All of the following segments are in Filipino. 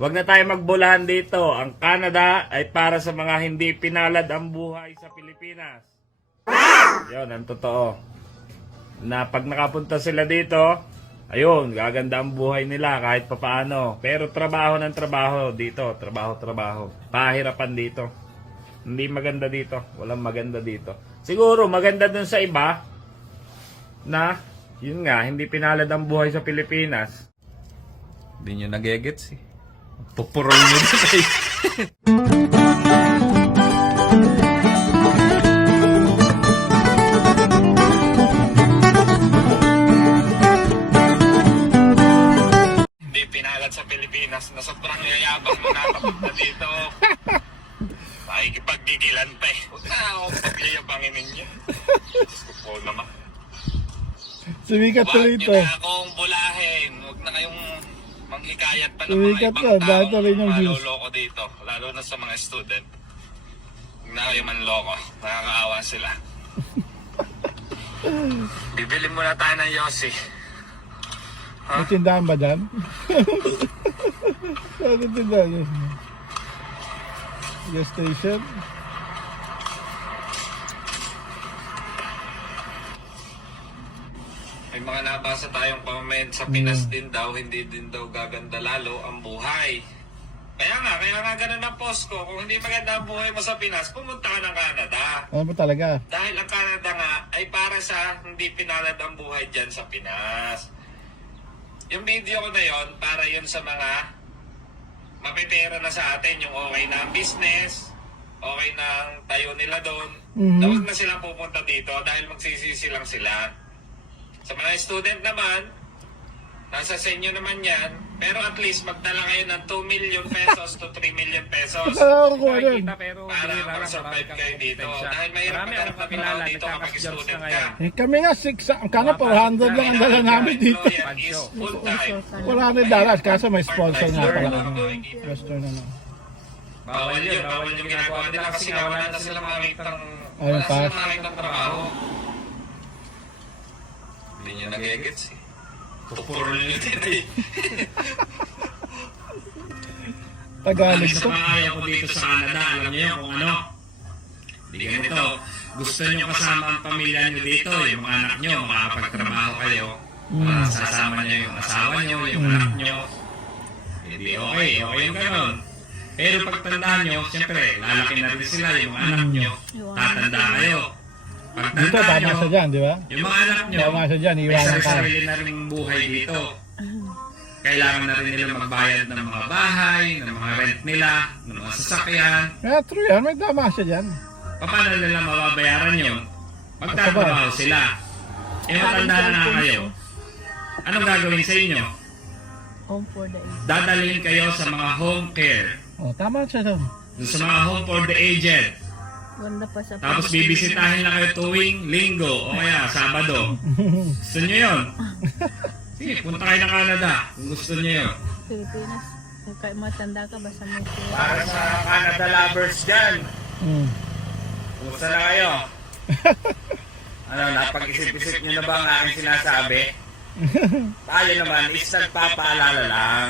Huwag na tayo magbulahan dito. Ang Canada ay para sa mga hindi pinalad ang buhay sa Pilipinas. Yun, ang totoo. Na pag nakapunta sila dito, ayun, gaganda ang buhay nila kahit papaano. Pero trabaho ng trabaho dito. Trabaho, trabaho. Pahirapan dito. Hindi maganda dito. Walang maganda dito. Siguro maganda dun sa iba na, yun nga, hindi pinalad ang buhay sa Pilipinas. Hindi nyo nagegets eh. Pupurol nyo dito eh. Hindi pinalad sa Pilipinas na sobrang yayabang mo natapunta dito. Pakikipaggigilan pa eh. Huwag na ako pagyayabangin ninyo. Diyos ko po naman. Sumikat Huwag tuloy nyo ito. na akong bulahin. Na manghikayat pa ng mga Sumikat ibang ka, dahil tuloy ng taong views. maloloko dito. Lalo na sa mga student. Huwag na kayo manloko. Nakakaawa sila. Bibili muna tayo ng Yossi. May tindahan ba dyan? Ano tindahan? Gas station? May mga nabasa tayong comment sa Pinas din daw, hindi din daw gaganda lalo ang buhay. Kaya nga, kaya nga ganun ang post ko. Kung hindi maganda ang buhay mo sa Pinas, pumunta ka ng Canada. Ano ba talaga? Dahil ang Canada nga ay para sa hindi pinalad ang buhay dyan sa Pinas. Yung video ko na yon para yun sa mga mapipera na sa atin yung okay na ang business, okay na ang tayo nila doon. Mhm. Na huwag na silang pupunta dito dahil magsisisi lang sila. Sa mga student naman, nasa sa inyo naman yan, pero at least magdala kayo ng 2 million pesos to 3 million pesos. Nakakakuha yun. Nakikita pero Para lang, kang kayo dito. Dahil mahirap maghanap ng trabaho dito kapag student na ka. ngayon. Eh, kami nga, six, ang kana 400 lang ang dala namin dito. Yan is full time. 400 dollars, kaso may sponsor nga pala. Restaurant na. Bawal yun, bawal yung ginagawa nila kasi nga wala na silang Ayun, wala silang makitang trabaho. Hindi nyo nagigets eh. Pupurol din eh. Tagalog Ang to. ayaw ko dito sa Canada, alam niyo kung ano? Hindi ganito. Gusto niyo kasama ang pamilya niyo dito, yung mga anak niyo, makapagtrabaho kayo. Mm. Sasama niyo yung asawa niyo, yung anak niyo. Hindi okay, okay yung ganon. Pero pagtandaan niyo, siyempre, lalaki na rin sila, yung anak niyo. Tatanda kayo. Dito, Pagtanda tama niyo, siya dyan, di ba? yung mga anak niyo, Tama siya dyan, may iwanan ka. sarili na rin buhay dito. Kailangan na rin nila magbayad ng mga bahay, ng mga rent nila, ng mga sasakyan. Kaya true yan, may tama siya dyan. Paano nila mababayaran yun? Magtatrabaho sila. Eh matanda na kayo. Anong gagawin sa inyo? Home for the aged. Dadalhin kayo sa mga home care. Oh, tama siya doon. Sa mga home for the aged. Ganda pa sa Tapos bibisitahin na kayo tuwing linggo o kaya sabado. Gusto nyo yun? Sige, punta kayo ng Canada kung gusto nyo yun. Pilipinas. Kaya matanda ka ba sa museo? Para sa Canada lovers dyan, Hmm. kumusta na kayo? ano, napag-isip-isip nyo na ba ang aking sinasabi? tayo naman is nagpapaalala lang.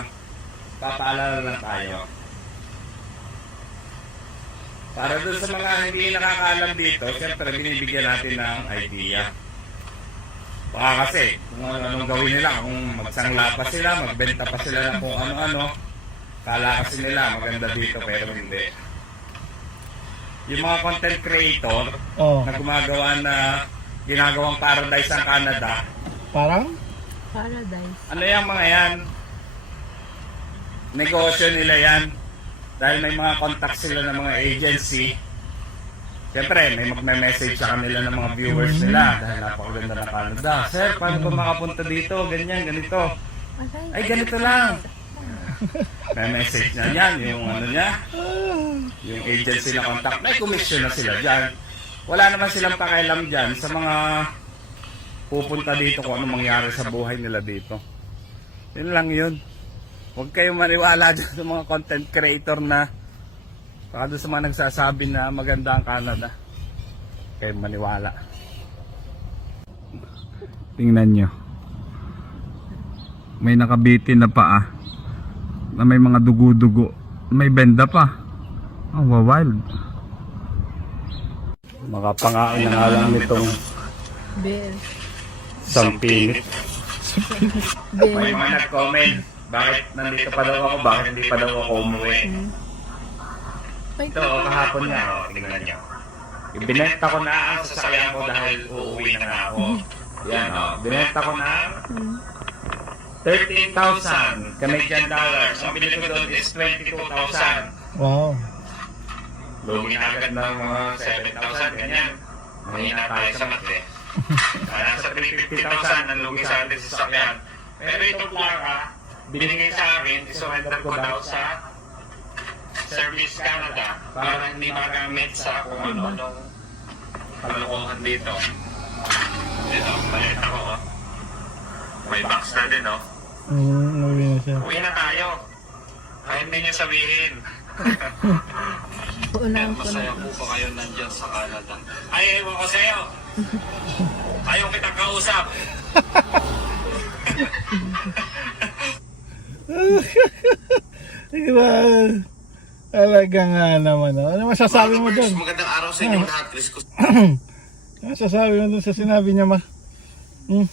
Papaalala lang tayo. Para doon sa mga hindi nakakaalam dito, siyempre binibigyan natin ng idea. Baka kasi, kung ano anong gawin nila, kung magsangla pa sila, magbenta pa sila ng kung ano-ano, kala kasi nila maganda dito pero hindi. Yung mga content creator Oh, na gumagawa na ginagawang paradise ang Canada, parang? Paradise. ano yung mga yan? Negosyo nila yan. Dahil may mga contact sila ng mga agency. Siyempre, may magme-message sa kanila ng mga viewers nila dahil napakaganda ng Canada. Sir, paano ba makapunta dito? Ganyan, ganito. Ay, ganito lang. May message na yan, yung ano niya, yung agency na contact. May commission na sila dyan. Wala naman silang pakialam dyan sa mga pupunta dito kung ano mangyari sa buhay nila dito. Yun lang yun. Huwag kayong maniwala dyan sa mga content creator na baka doon sa mga nagsasabi na maganda ang Canada. Huwag kayong maniwala. Tingnan nyo. May nakabitin na paa. na may mga dugo-dugo. May benda pa. Oh, wild. Makapangain na nga lang nitong Bear. sampinit. May mga nag-comment, bakit nandito pa daw ako, bakit hindi pa daw ako umuwi. Ay, Ito, kahapon nga, oh, tingnan nyo. Ibinenta ko na ang sasakyan ko dahil uuwi na nga ako. Yan, oh. Binenta ko na Hmm. 13,000 Canadian dollars. Ang binili ko doon is 22,000. Wow. Lugi na agad ng mga 7,000, ganyan. Mahina tayo sa mat eh. Kaya nasa 350,000 ang lugi sa atin sa sasakyan. Pero itong plaka, binigay sa akin, isurrender ko daw sa Service Canada para hindi magamit sa kung ano-anong kalokohan dito. Dito, balita ko oh. May box na din oh. Mm, uwi na siya. Uwi na tayo. Kahit hindi niyo sabihin. Unahan ko na. Masaya po ba kayo nandyan sa Canada? Ay, ewan ko sa'yo. Ayaw kitang kausap. Talaga nga naman. oh. Ano masasabi mo doon? Magandang araw sa inyong lahat. Chris Ano masasabi mo doon sa sinabi niya ma? Hmm?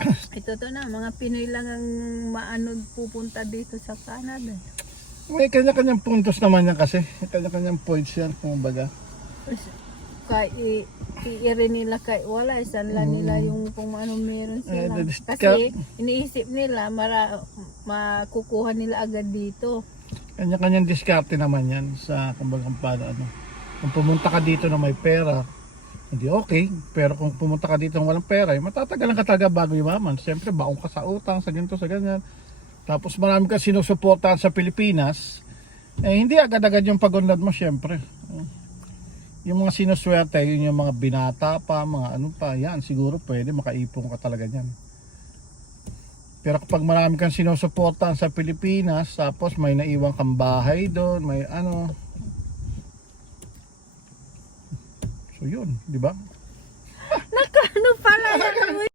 Ito to na, mga Pinoy lang ang maano pupunta dito sa Canada. May kanya-kanyang puntos naman yan kasi. May kanya-kanyang points yan, kumbaga. Kay i- iire nila kay wala isan lang nila yung kung ano meron Eh, sila. Kasi iniisip nila mara makukuha nila agad dito. Kanya-kanyang diskarte naman yan sa kumbaga paano ano. Kung pumunta ka dito na may pera, hindi okay. Pero kung pumunta ka dito na walang pera, eh, matatagalan ka talaga bago yumaman. Siyempre, baong ka sa utang, sa ganito, sa ganyan. Tapos marami ka sinusuportahan sa Pilipinas, eh hindi agad-agad yung pag-unlad mo, siyempre. Yung mga sinuswerte, yun yung mga binata pa, mga ano pa, yan, siguro pwede makaipon ka talaga yan. Pero kapag marami kang sinusuportahan sa Pilipinas, tapos may naiwang kang bahay doon, may ano. So yun, di ba? Ano pala yan